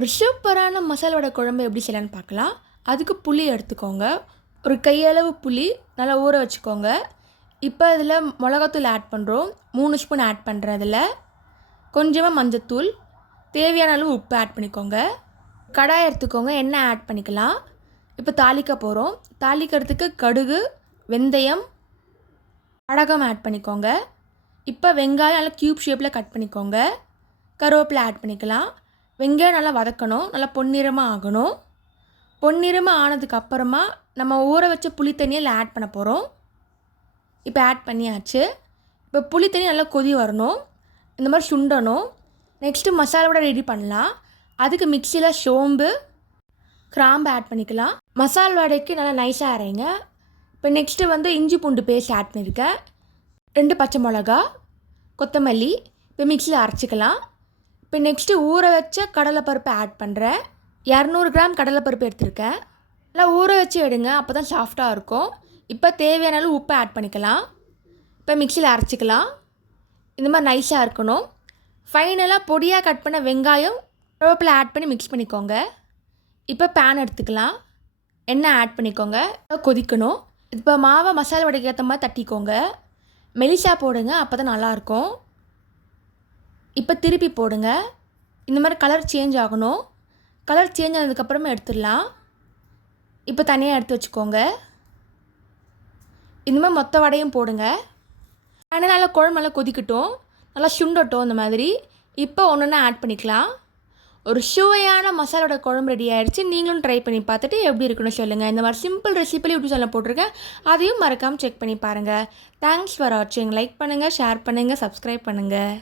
ஒரு சூப்பரான மசாலா வடை குழம்பு எப்படி செய்யலான்னு பார்க்கலாம். அதுக்கு புளி எடுத்துக்கோங்க. ஒரு கையளவு புளி நல்லா ஊற வச்சுக்கோங்க. இப்போ இதில் மிளகாத்தூள் ஆட் பண்ணுறோம் மூணு ஸ்பூன் ஆட் பண்ணுறதில் கொஞ்சமாக மஞ்சத்தூள். தேவையான அளவு உப்பு ஆட் பண்ணிக்கோங்க. கடாய் எடுத்துக்கோங்க. எண்ணெய் ஆட் பண்ணிக்கலாம். இப்போ தாளிக்க போகிறோம் தாளிக்கிறதுக்கு கடுகு வெந்தயம் அடகம் ஆட் பண்ணிக்கோங்க. இப்போ வெங்காயம் நல்லா க்யூப் ஷேப்பில் கட் பண்ணிக்கோங்க. கருவேப்பிலை ஆட் பண்ணிக்கலாம். வெங்காயம் நல்லா வதக்கணும் நல்லா பொன்னிறமாக ஆகணும். பொன்னிறமாக ஆனதுக்கு அப்புறமா நம்ம ஊற வச்ச புளி தண்ணியில் ஆட் பண்ண போகிறோம் இப்போ ஆட் பண்ணியாச்சு. இப்போ புளி தண்ணி நல்லா கொதி வரணும். இந்த மாதிரி சுண்டணும். நெக்ஸ்ட்டு மசாலாவோட ரெடி பண்ணலாம். அதுக்கு மிக்சியில் சோம்பு கிராம்பு ஆட் பண்ணிக்கலாம். மசால் வடைக்கு நல்லா நைஸாக அரைங்க. இப்போ நெக்ஸ்ட்டு வந்து இஞ்சி பூண்டு பேஸ்ட் ஆட் பண்ணியிருக்கேன் ரெண்டு பச்சை மிளகா கொத்தமல்லி இப்போ மிக்சியில் அரைச்சிக்கலாம். இப்போ நெக்ஸ்ட்டு ஊற வச்ச கடலைப்பருப்பை ஆட் பண்ணுறேன் இரநூறு கிராம் கடலைப்பருப்பு எடுத்திருக்கேன். நல்லா ஊற வச்சு எடுங்க அப்போ தான் சாஃப்டாக இருக்கும். இப்போ தேவையான அளவு உப்பை ஆட் பண்ணிக்கலாம். இப்போ மிக்சியில் அரைச்சிக்கலாம். இந்த மாதிரி நைஸாக இருக்கணும். ஃபைனலாக பொடியாக கட் பண்ண வெங்காயம் கருவேப்பிலை ஆட் பண்ணி மிக்ஸ் பண்ணிக்கோங்க. இப்போ பேன் எடுத்துக்கலாம். எண்ணெய் ஆட் பண்ணிக்கோங்க. கொதிக்கணும். இப்போ மாவை மசாலா வடைக்கு ஏற்ற மாதிரி தட்டிக்கோங்க. மெலிசா போடுங்க அப்போ தான் நல்லாயிருக்கும் இப்போ திருப்பி போடுங்க. இந்த மாதிரி கலர் சேஞ்ச் ஆகணும். கலர் சேஞ்ச் ஆனதுக்கப்புறமா எடுத்துடலாம். இப்போ தனியாக எடுத்து வச்சுக்கோங்க. இந்த மாதிரி மொத்த வடையும் போடுங்க. ஆனால் நல்லா குழம்பு நல்லா கொதிக்கட்டும். நல்லா சுண்டட்டும் இந்த மாதிரி. இப்போ ஒன்று ஒன்று ஆட் பண்ணிக்கலாம். ஒரு சுவையான மசாலோட குழம்பு ரெடி ஆயிடுச்சு. நீங்களும் ட்ரை பண்ணி பார்த்துட்டு எப்படி இருக்குன்னு சொல்லுங்கள் இந்த மாதிரி சிம்பிள் ரெசிபிலையும் யூடியூப் சேனல் போட்டிருக்கேன். அதையும் மறக்காமல் செக் பண்ணி பாருங்கள் தேங்க்ஸ் ஃபார் வாட்சிங் லைக் பண்ணுங்கள் ஷேர் பண்ணுங்கள் சப்ஸ்கிரைப் பண்ணுங்கள்